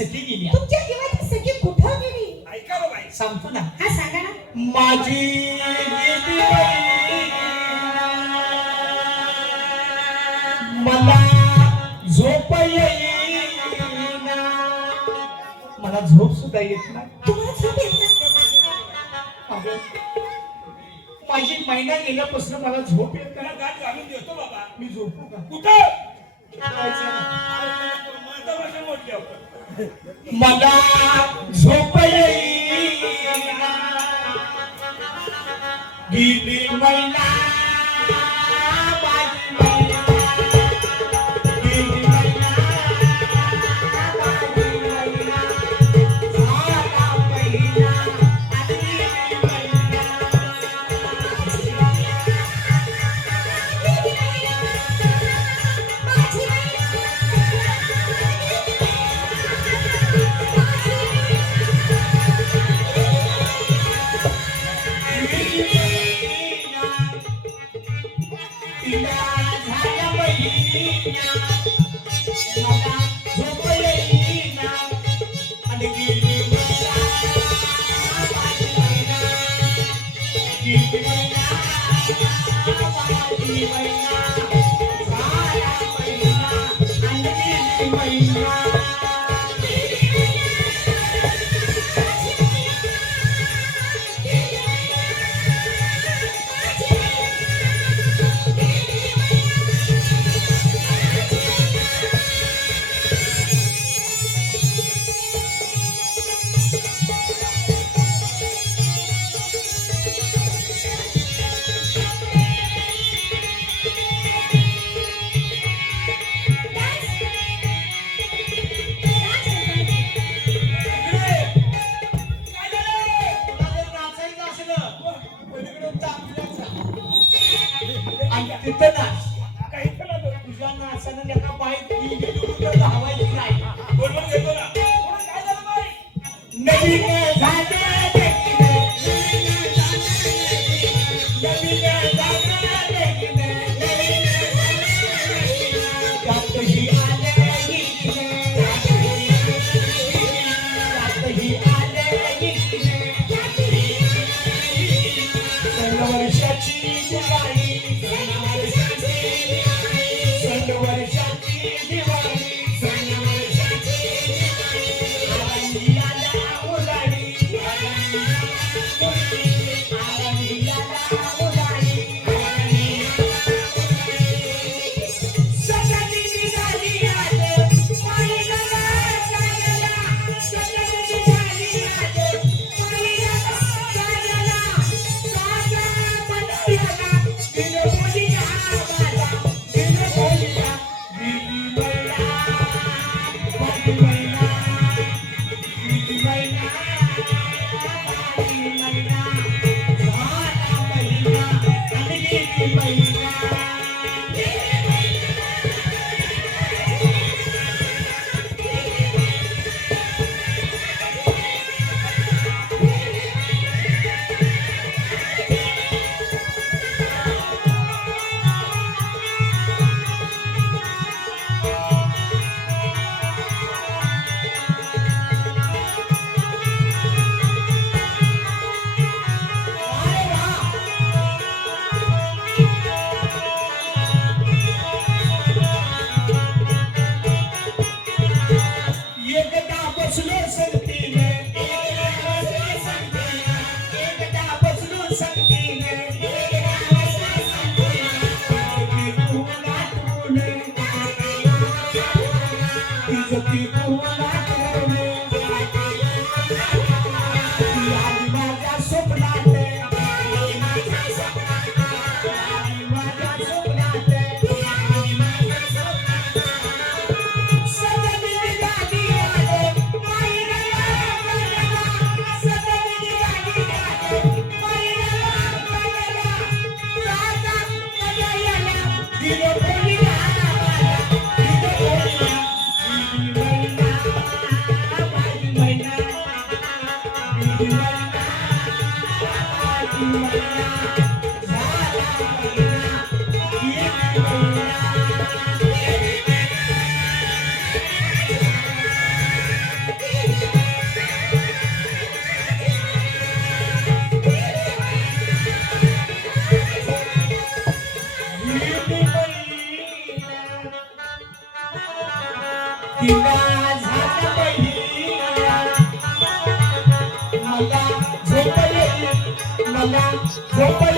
सखी गेली. तुमच्या जीवाची सखी कुठं गेली? ऐका हो बाई. सांगतो ना. हा सांगा ना. माझी गेली बाई, मला झोप येईना, मला झोप सुद्धा येत नाही. तुम्हाला झोप येत नाही? अगं, माझी महिना गेल्यापासून मला झोप येत त्याला नाही. गाठ घालून देतो बाबा. मी झोपू का? कुठं? जायचं ना. माझा भाषा मोठी आहे. मला झोप येईना, गेली महिना, माझी महिना, गेली महिना, माझी महिना, झाला महिना, आणि गेली महिना. तिथं नाच. काही केलं तर तुझ्या नाचानं एका बाईक गेली धावायची नाही. बोलवून घेतो ना. पुढं काय झालं बाई? नवीन झालं देखील, नवीन झालं देखील, त्यातही आलं देखील, त्यातही आलं देखील, वर्षाची दिवाळी, वर्षाची दिवाळी, आनंदी आला उजाडी, गणपती